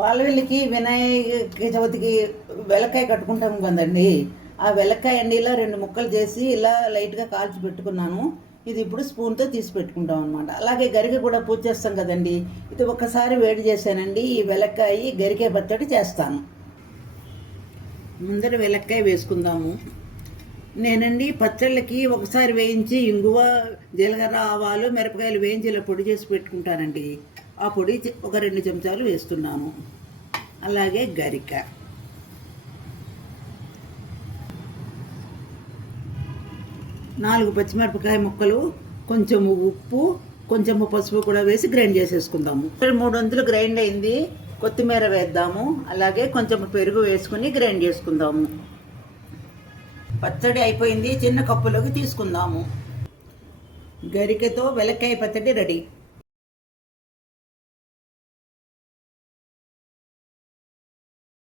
పాలవెల్లికి వినాయక చవితికి వెలక్కాయ కట్టుకుంటాం కదండి. ఆ వెలక్కాయ అండి ఇలా 2 ముక్కలు చేసి ఇలా లైట్గా కాల్చి పెట్టుకున్నాను. ఇది ఇప్పుడు స్పూన్తో తీసి పెట్టుకుంటాం అనమాట. అలాగే గరిక కూడా పూజ చేస్తాం కదండి. ఇది ఒక్కసారి వేడి చేశానండి. ఈ వెలక్కాయ గరికే పచ్చడి చేస్తాను. ముందర వెలక్కాయ వేసుకుందాము. నేనండి పచ్చళ్ళకి ఒకసారి వేయించి ఇంగువ, జీలకర్ర, ఆవాలు, మిరపకాయలు వేయించి ఇలా పొడి చేసి పెట్టుకుంటానండి. ఆ పొడి ఒక 2 చెంచాలు వేస్తున్నాను. అలాగే గరిక, 4 పచ్చిమిరపకాయ ముక్కలు, కొంచెము ఉప్పు, కొంచెము పసుపు కూడా వేసి గ్రైండ్ చేసేసుకుందాము. 3 వంతులు గ్రైండ్ అయింది. కొత్తిమీర వేద్దాము. అలాగే కొంచెం పెరుగు వేసుకుని గ్రైండ్ చేసుకుందాము. పచ్చడి అయిపోయింది. చిన్న కప్పులోకి తీసుకుందాము. గరికతో వెలక్కాయ పచ్చడి రెడీ.